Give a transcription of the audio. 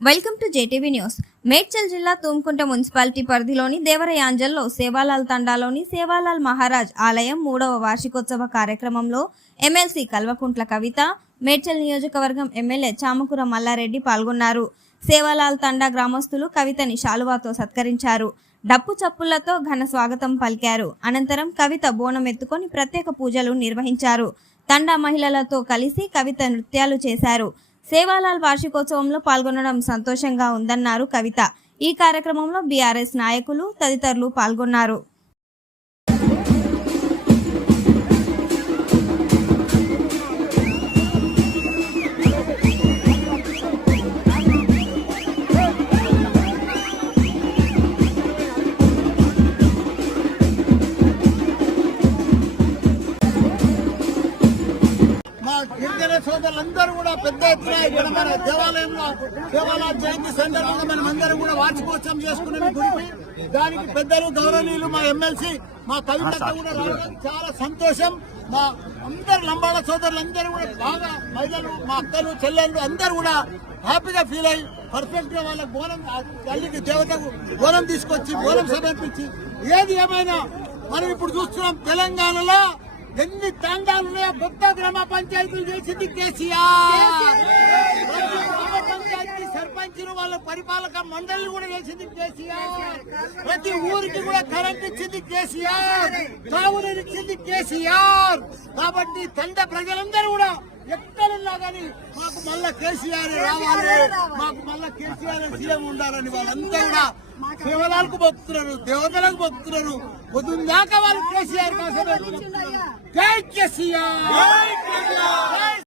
Welcome to JTV news. Medchal జిల్లా Thumkunta municipality పరిధిలోని దేవరయాంజల్లో సేవాలాల్ తండాలోని సేవాలాల్ మహారాజ్ ఆలయం మూడవ వార్షికోత్సవ కార్యక్రమంలో ఎమ్మెల్సీ కల్వకుంట్ల కవిత మేడ్చల్ నియోజకవర్గం ఎమ్మెల్యే చామకూర మల్లారెడ్డి పాల్గొన్నారు. సేవాలాల్ తండా గ్రామస్తులు కవితని శాలువాతో సత్కరించారు. డప్పు చప్పులతో ఘన స్వాగతం పలికారు. అనంతరం కవిత బోనం ఎత్తుకొని ప్రత్యేక పూజలు నిర్వహించారు. తండా మహిళలతో కలిసి కవిత నృత్యాలు చేశారు. సేవాలాల్ వార్షికోత్సవంలో పాల్గొనడం సంతోషంగా ఉందన్నారు కవిత. ఈ కార్యక్రమంలో బీఆర్ఎస్ నాయకులు తదితరులు పాల్గొన్నారు. సోదరులందరూ కూడా పెద్ద ఎత్తున ఇక్కడ మన దేవాలయంలో దేవాలయ జయంతి సందర్భంగా మనం అందరం కూడా వార్షికోత్సవం చేసుకున్నాం ఈ గుడికి దానికి పెద్దలు గౌరవనీయులు మా ఎమ్మెల్సీ మా కవిత కూడా రావడం చాలా సంతోషం. మా అందరు లంబాడ సోదరులందరూ కూడా బాగా మహిళలు మా అక్కలు చెల్లెళ్ళు అందరూ కూడా హ్యాపీగా ఫీల్ అయ్యి పర్ఫెక్ట్గా వాళ్ళ బోనం తల్లికి దేవతకు బోనం తీసుకొచ్చి బోనం సమర్పించి ఏది ఏమైనా మనం ఇప్పుడు చూస్తున్నాం తెలంగాణలో ఎన్ని తండాలు ఉన్నాయో కొత్త గ్రామ పంచాయతీలు చేసింది కేసీఆర్. గ్రామ పంచాయతీ సర్పంచులు వాళ్ళ పరిపాలక మండలి కూడా చేసింది కేసీఆర్. ప్రతి ఊరికి కూడా కరెంట్ ఇచ్చింది కేసీఆర్. తాగునీరు ఇచ్చింది కేసీఆర్. కాబట్టి తండ ప్రజలందరూ కూడా మళ్ళా కేసీఆర్ రావాలి? మాకు మళ్ళా కేసీఆర్ సీఎం ఉండాలని వాళ్ళందరూ కూడా శివలాలకు బతుకుతున్నారు దేవతలకు బతుకుతున్నారు. పొద్దున్న దాకా వాళ్ళు కేసీఆర్ కోసం జై కేసీఆర్!